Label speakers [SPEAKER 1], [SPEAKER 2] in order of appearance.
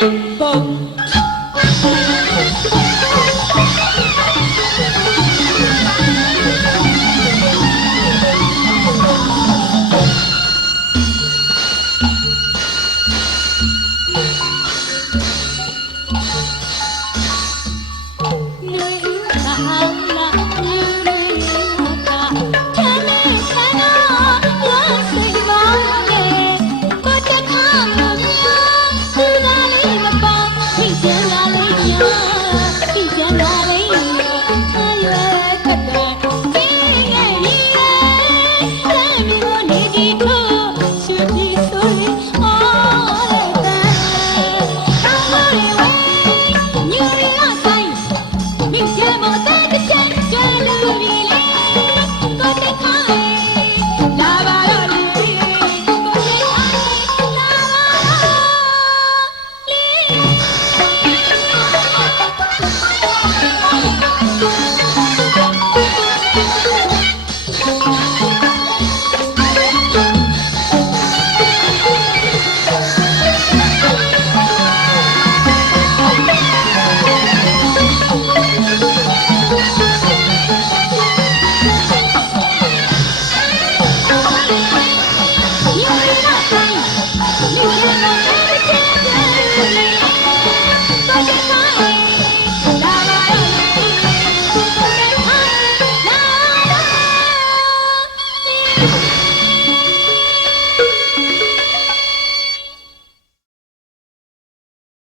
[SPEAKER 1] bụng